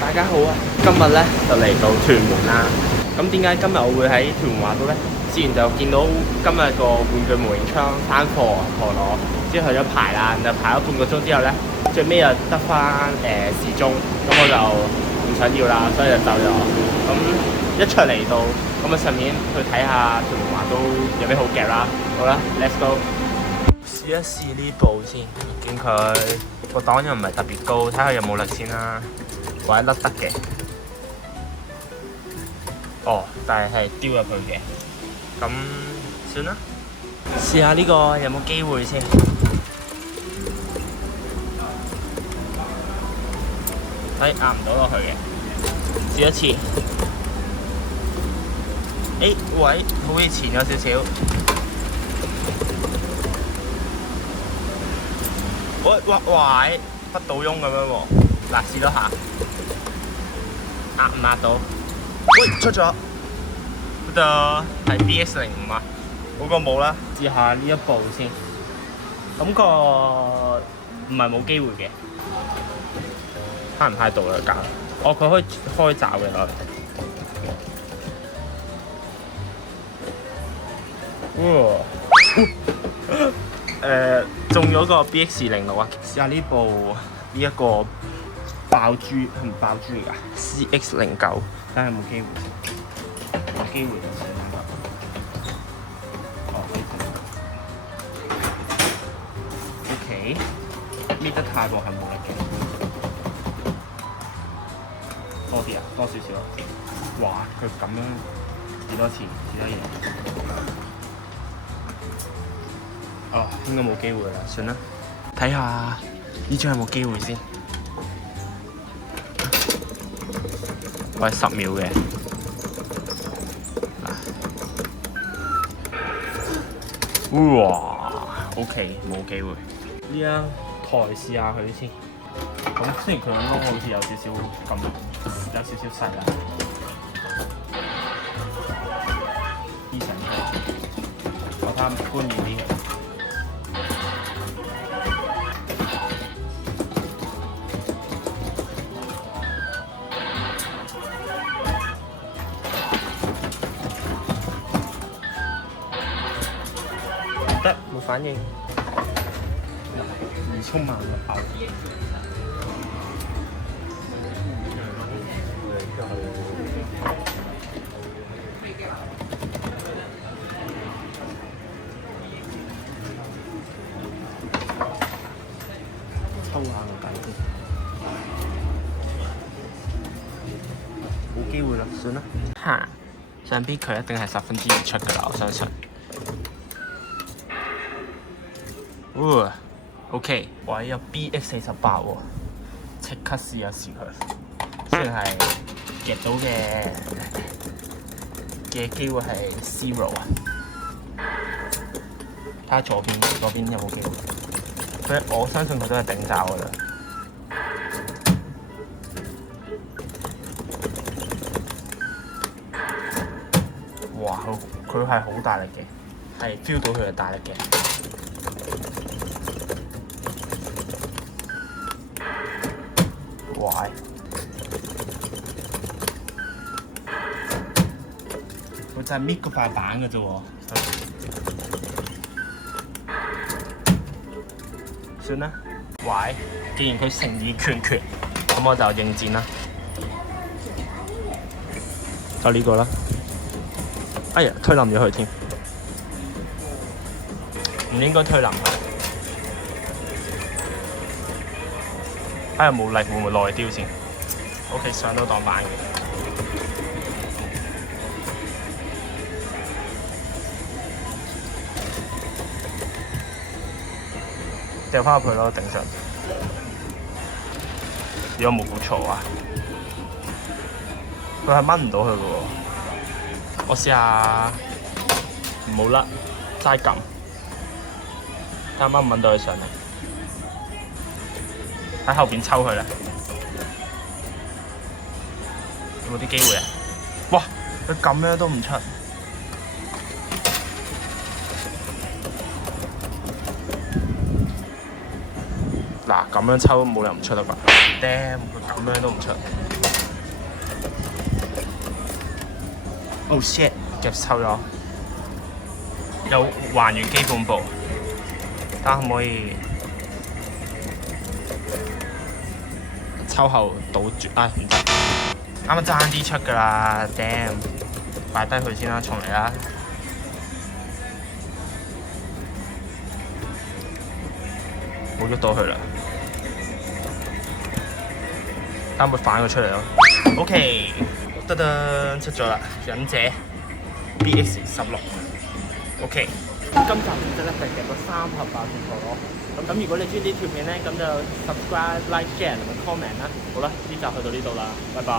大家好啊！今日咧就嚟到屯門啦。咁點解今日我會喺屯門玩到咧？之前就見到今日個玩具模型倉翻貨陀螺，之後去咗排啦，就排咗半個鐘之後咧，最尾又得翻時鐘，咁我就唔想要啦，所以就走咗。咁一出嚟到，咁啊順便去睇下屯門玩都有咩好夾啦。好啦 ，let's go。試一試呢部先，見佢個檔又唔係特別高，睇下有冇力先啦。或者甩得嘅，哦，但係丟入去嘅，咁算啦。試下呢個有冇機會先。睇壓唔到落去嘅，試一次。喂，好似前咗少少。喂，不倒翁咁樣喎。嗱，試多下。壓唔壓到？喂，出咗，嗰度係 BX05啊，嗰個冇啦。試下呢一部先，感覺唔係冇機會嘅，拍唔拍到啦架？哦，佢可以開閘嘅我。中咗個 BX06啊！試下呢部呢一個。爆珠係咪爆珠嚟㗎 ？CX09，睇下有冇機會先。冇機會就算啦。哦，OK，搣得太過係冇力嘅。多啲啊，多少少啊。哇！佢咁樣試多次，試多嘢。哦，應該冇機會啦，算啦。睇下呢張有冇機會先。我係10秒嘅，哇 ，OK， 冇機會。呢一台試下佢先。咁雖然佢個窿好似有少少細啦。依成我睇下搬遠啲嘅。得冇反應，移充慢就跑。抽下個底先，冇機會啦，算啦。嚇，上邊佢一定係2/10出㗎啦，我相信。OK， 喂，有 BX48喎，即刻試一試佢。雖然係夾到嘅機會係 0啊。睇下左邊有冇機會。我相信佢都係頂罩㗎啦。哇！佢係好大力嘅，係 feel 到佢嘅大力嘅。哇！佢就係搣嗰塊板嘅啫喎。算啦。喂，既然佢誠意拳，咁我就應戰啦。就呢個啦。哎呀，推冧咗佢添，唔應該推冧佢。睇下冇力會唔會內丟先 ？OK， 上到擋板嘅。掉翻入去咯，頂實。如果冇估錯啊，佢係掹唔到佢嘅喎。我試下唔好甩，齋撳，睇下掹唔掹到佢上嚟。喺後邊抽佢啦，有冇啲機會啊？哇！佢咁樣都唔出，嗱咁樣抽冇理由唔出得啩？Damn！佢咁樣都唔出， Oh shit！ 夾抽咗，有還原基本步，睇下可唔可以抽後倒轉啊？唔得，啱啱爭啲出㗎啦 ，damn！ 擺低佢先啦，重嚟啦。冇喐到佢啦，等會反佢出嚟咯。OK， 得得出咗啦，忍者 BX16。OK， 今集唔得咧，就夾咗3盒爆旋陀螺。咁如果你中意呢條片咧，咁就 subscribe、like、share 同埋 comment 啦。好啦，呢集去到呢度啦，拜拜。